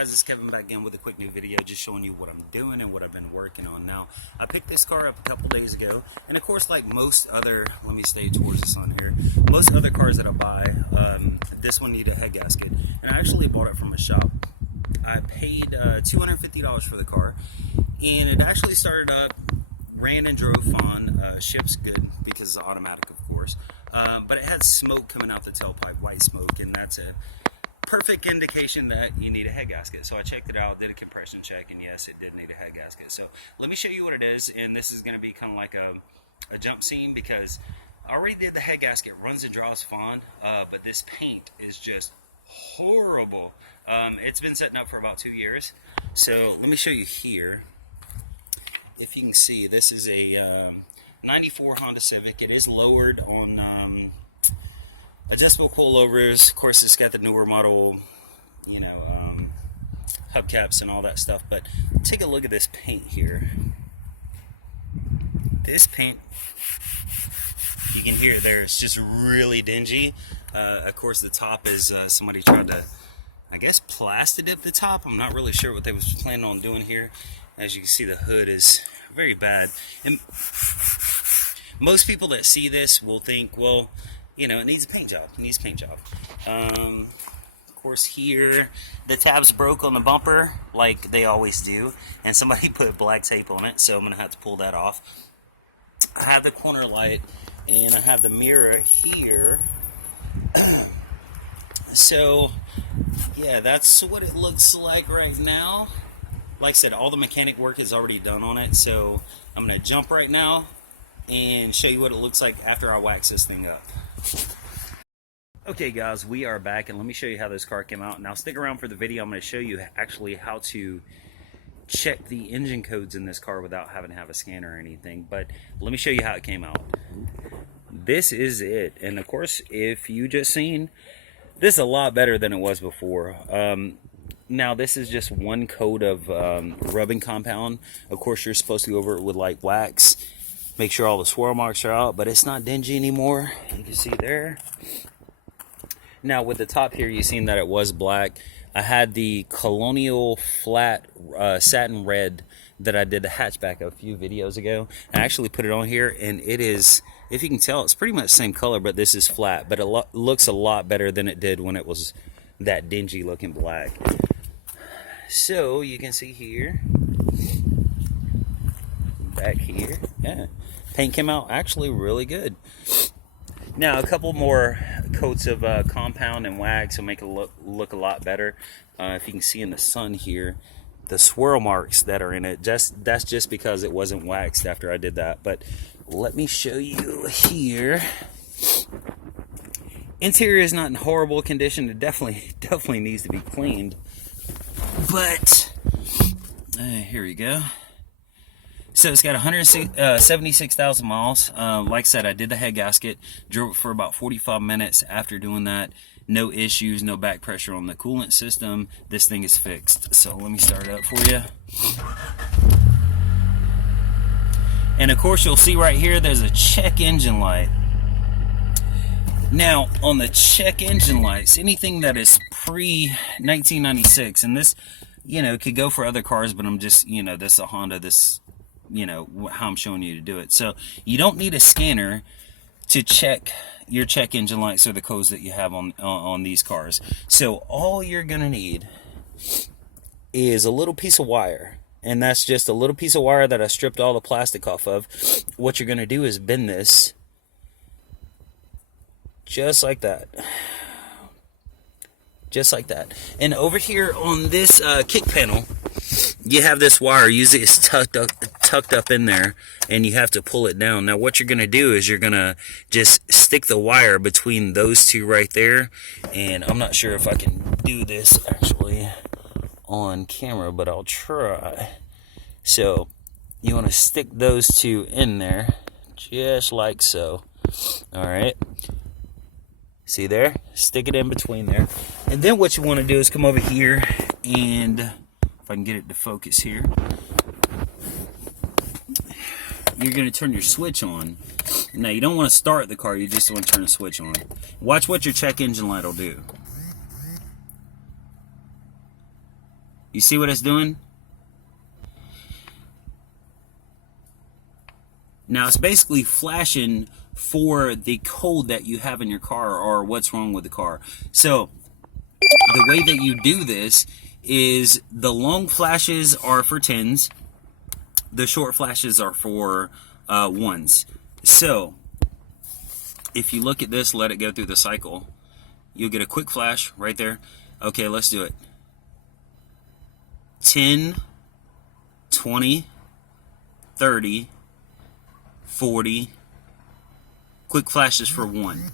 guys, it's Kevin back again with a quick new video, just showing you what I'm doing and what I've been working on. Now, I picked this car up a couple days ago, and of course, like most other, let me stay towards the sun here, most other cars that I buy, this one needed a head gasket, and I actually bought it from a shop. I paid $250 for the car, and it actually started up, ran and drove fine, ships good, because it's automatic, of course, but it had smoke coming out the tailpipe, white smoke, and that's a perfect indication that you need a head gasket. So I checked it out, did a compression check, and yes, it did need a head gasket. So let me show you what it is, and this is going to be kind of like a jump scene, because I already did the head gasket, runs and draws fine, but this paint is just horrible. It's been setting up for about 2 years. So let me show you here. If you can see, this is a 94 Honda Civic. It is lowered on adjustable coilovers. Of course, it's got the newer model, you know, hubcaps and all that stuff. But take a look at this paint here. This paint, you can hear it there, it's just really dingy. Of course, the top is somebody tried to, I guess, plastic dip the top. I'm not really sure what they was planning on doing here. As you can see, the hood is very bad. And most people that see this will think, well, you know, it needs a paint job. It needs a paint job. Of course, here, the tabs broke on the bumper, like they always do. And somebody put black tape on it, so I'm going to have to pull that off. I have the corner light, and I have the mirror here. So, yeah, that's what it looks like right now. Like I said, all the mechanic work is already done on it, so I'm going to jump right now and show you what it looks like after I wax this thing up. Okay guys, we are back, and let me show you how this car came out. Now stick around for the video. I'm going to show you actually how to check the engine codes in this car without having to have a scanner or anything, but let me show you how it came out. This is it, and of course, if you just seen, this is a lot better than it was before. Now this is just one coat of rubbing compound. Of course, you're supposed to go over it with like wax, make sure all the swirl marks are out, but it's not dingy anymore. You can see there. Now with the top here, you've seen that it was black. I had the Colonial flat satin red that I did the hatchback a few videos ago. I actually put it on here, and it is, if you can tell, it's pretty much the same color, but this is flat, but it looks a lot better than it did when it was that dingy looking black. So you can see here, back here, yeah, paint came out actually really good. Now a couple more coats of compound and wax will make it look a lot better. If you can see in the sun here, the swirl marks that are in it, that's just because it wasn't waxed after I did that. But let me show you here. Interior is not in horrible condition. It definitely needs to be cleaned. But here we go. So it's got 176,000 miles. Like I said, I did the head gasket, drove it for about 45 minutes. After doing that, no issues, no back pressure on the coolant system. This thing is fixed. So let me start it up for you. And of course, you'll see right here, there's a check engine light. Now, on the check engine lights, anything that is pre-1996, and this, you know, could go for other cars, but I'm just, you know, this is a Honda, this, you know, how I'm showing you to do it. So, you don't need a scanner to check your check engine lights or the codes that you have on these cars. So, all you're going to need is a little piece of wire. And that's just a little piece of wire that I stripped all the plastic off of. What you're going to do is bend this just like that. Just like that. And over here on this kick panel, you have this wire. Usually it's tucked up in there, and you have to pull it down. Now what you're going to do is you're going to just stick the wire between those two right there. And I'm not sure if I can do this actually on camera, but I'll try. So you want to stick those two in there just like so. All right. See there? Stick it in between there. And then what you want to do is come over here, and if I can get it to focus here, you're going to turn your switch on. Now you don't want to start the car, you just want to turn the switch on. Watch what your check engine light will do. You see what it's doing? Now it's basically flashing for the code that you have in your car or what's wrong with the car. So the way that you do this is the long flashes are for 10s, the short flashes are for 1s. So if you look at this, let it go through the cycle, you'll get a quick flash right there. Okay, let's do it. 10, 20, 30, 40, quick flashes for 1.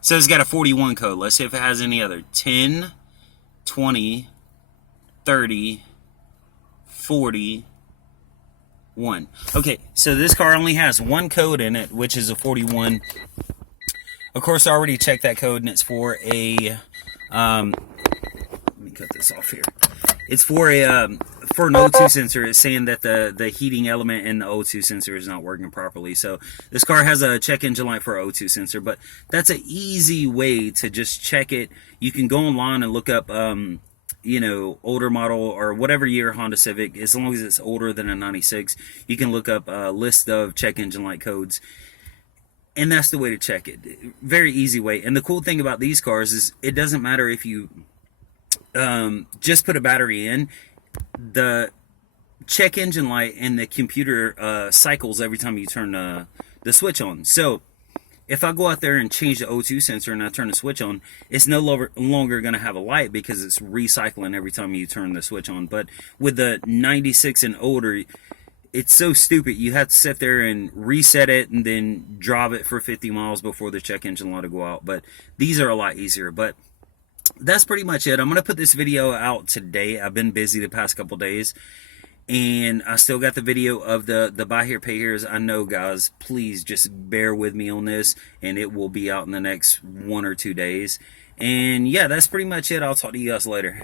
So it's got a 41 code. Let's see if it has any other. 10, 20, 30, 40, 1. Okay, so this car only has one code in it, which is a 41. Of course, I already checked that code, and it's for a, let me cut this off here. It's for a, for an O2 sensor. It's saying that the heating element in the O2 sensor is not working properly. So this car has a check engine light for O2 sensor, but that's an easy way to just check it. You can go online and look up, you know, older model or whatever year Honda Civic, as long as it's older than a 96, you can look up a list of check engine light codes. And that's the way to check it. Very easy way. And the cool thing about these cars is it doesn't matter if you just put a battery in. The check engine light and the computer cycles every time you turn the switch on. So if I go out there and change the O2 sensor and I turn the switch on, it's no longer going to have a light because it's recycling every time you turn the switch on. But with the 96 and older, it's so stupid. You have to sit there and reset it and then drive it for 50 miles before the check engine light will go out. But these are a lot easier. But that's pretty much it. I'm going to put this video out today. I've been busy the past couple days, and I still got the video of the buy here, pay here's. I know, guys, please just bear with me on this, and it will be out in the next 1 or 2 days. And yeah, that's pretty much it. I'll talk to you guys later.